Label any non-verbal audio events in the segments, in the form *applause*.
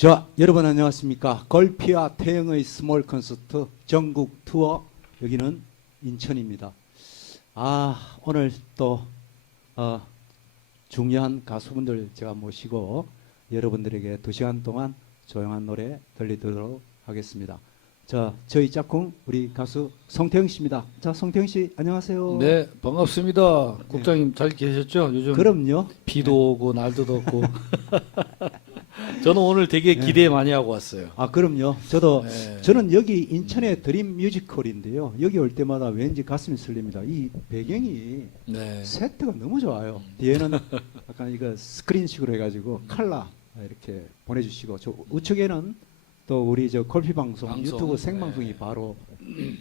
자, 여러분 안녕하십니까? 걸피와 태영의 스몰 콘서트 전국 투어 여기는 인천입니다. 아, 오늘 또 어, 중요한 가수분들 제가 모시고 여러분들에게 두 시간 동안 조용한 노래 들리도록 하겠습니다. 자, 저희 짝꿍 우리 가수 성태영 씨입니다. 자, 성태영 씨 안녕하세요. 네, 반갑습니다. 국장님 잘 계셨죠? 요즘 그럼요. 비도 오고 날도 덥고. *laughs* 저는 오늘 되게 네. 기대 많이 하고 왔어요. 아, 그럼요. 저도 네. 저는 여기 인천의 드림 뮤지컬인데요. 여기 올 때마다 왠지 가슴이 설립니다. 이 배경이 네. 세트가 너무 좋아요. 뒤에는 약간 이거 스크린식으로 해가지고 칼라 이렇게 보내주시고 저 우측에는 또 우리 저 콜피 방송, 방송. 유튜브 생방송이 네. 바로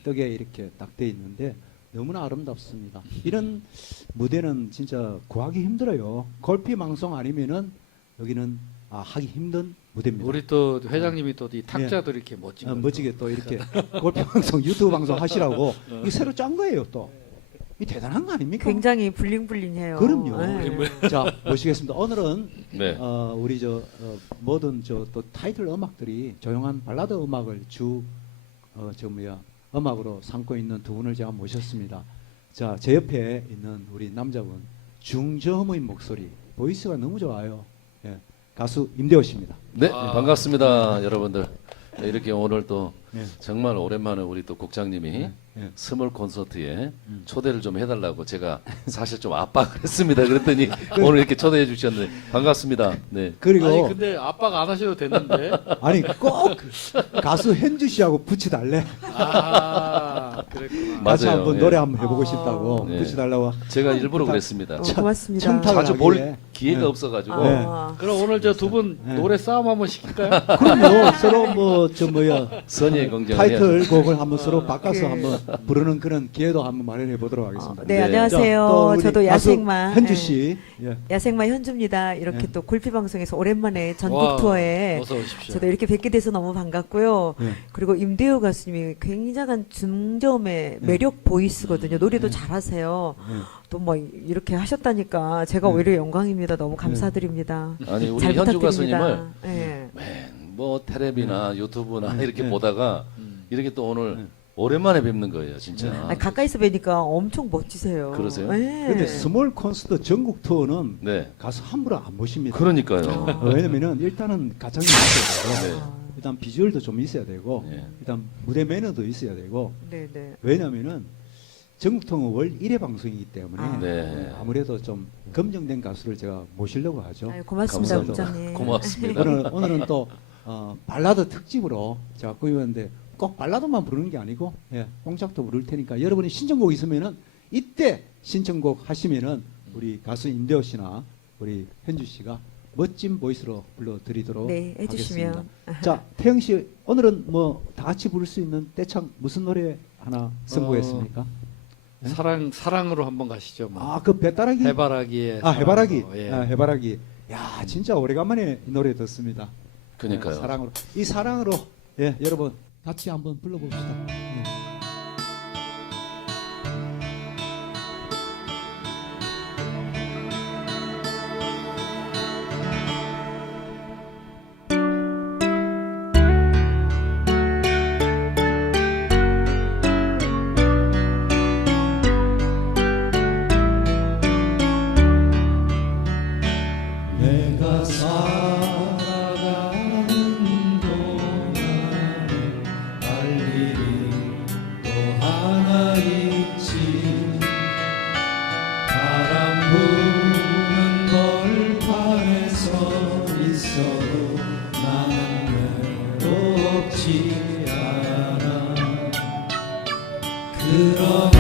떡에 이렇게 딱 돼 있는데 너무나 아름답습니다. 이런 무대는 진짜 구하기 힘들어요. 콜피 방송 아니면은 여기는 아, 하기 힘든 무대입니다. 우리 또 회장님이 또 이 탁자도 이렇게 멋진 아, 거. 멋지게 또 이렇게 *laughs* 골프 방송, 유튜브 방송 하시라고 *laughs* 어. 이 새로 짠 거예요 또. 이 대단한 거 아닙니까? 굉장히 블링블링해요. 그럼요. 네. *laughs* 자 모시겠습니다. 오늘은 네. 어, 우리 저 어, 모든 저 또 타이틀 음악들이 조용한 발라드 음악을 주 어, 저 뭐야 음악으로 삼고 있는 두 분을 제가 모셨습니다. 자 제 옆에 있는 우리 남자분 중저음의 목소리 보이스가 너무 좋아요. 예, 가수 임대호 씨입니다. 네, 아. 반갑습니다, 여러분들. 네, 이렇게 오늘 또 예, 정말 오랜만에 우리 또 국장님이 예. 스몰 콘서트에 음. 초대를 좀 해달라고 제가 사실 좀 압박을 *laughs* 했습니다. 그랬더니 오늘 이렇게 초대해 주셨는데 반갑습니다. 네. 그리고 아니 근데 압박 안 하셔도 되는데. *laughs* 아니 꼭 가수 현주 씨하고 붙여달래. 아, 그랬구나. 같이 맞아요. 한번 예. 노래 한번 해보고 아. 싶다고 네. 붙여달라고. 제가 일부러 다- 그랬습니다. 어, 참- 고맙습니다. 청탁- 자주 볼 하기에. 기회가 네. 없어가지고 네. 아, 그럼 오늘 저 두 분 네. 노래 싸움 한번 시킬까요? *laughs* 그럼요. 서로 뭐 저 뭐야 선의의 경쟁을 타이틀 곡을 한번 서로 바꿔서 그- 한번 부르는 그런 기회도 한번 마련해 보도록 하겠습니다. 어, 네, 네. 안녕하세요. 자, 또 우리 저도 가수 야생마 현주 예. 씨. 예. 야생마 현주입니다. 이렇게 네. 또 골피 방송에서 오랜만에 전국 와, 투어에 어서 오십시오. 저도 이렇게 뵙게 돼서 너무 반갑고요. 예. 그리고 임대호 가수님이 굉장한 중저음의 네. 매력 보이스거든요. 노래도 네. 잘하세요. 예. 또 뭐 이렇게 하셨다니까 제가 네. 오히려 영광입니다. 너무 감사드립니다. 아니 우리 잘 현주 부탁드립니다. 가수님을 예. 맨뭐 텔레비나 유튜브나 네. 이렇게 네. 보다가 음. 이렇게 또 오늘 네. 오랜만에 뵙는 거예요, 진짜. 아니, 가까이서 뵈니까 엄청 멋지세요. 그러세요? 예. 근데 스몰 콘서트 전국 투어는 네. 가수 함부로 안 모십니다. 그러니까요. 어, 왜냐면은 일단은 가정이 있어야 되고 네. 아, 일단 비주얼도 좀 있어야 되고 네. 일단 무대 매너도 있어야 되고 네, 네. 왜냐면은 전국 월 1회 방송이기 때문에 아. 네. 아무래도 좀 검증된 가수를 제가 모시려고 하죠. 아유, 고맙습니다, 감사합니다. *laughs* 고맙습니다. 오늘 오늘은 또 어, 발라드 특집으로 제가 꾸몄는데 꼭 발라드만 부르는 게 아니고 예, 뽕짝도 부를 테니까 여러분이 신청곡 있으면은 이때 신청곡 하시면은 우리 가수 임대호 씨나 우리 현주 씨가 멋진 보이스로 불러드리도록 네, 해주시면. 하겠습니다. 자 태영 씨 오늘은 뭐 다 같이 부를 수 있는 떼창 무슨 노래 하나 선보였습니까? 네? 사랑 사랑으로 한번 가시죠. 뭐. 아 그 배따라기 해바라기에 아 해바라기 사랑으로, 예. 아, 해바라기 야 진짜 오래간만에 이 노래 듣습니다. 그러니까요. 네, 사랑으로 이 사랑으로 예 여러분 같이 한번 불러봅시다. 예. to.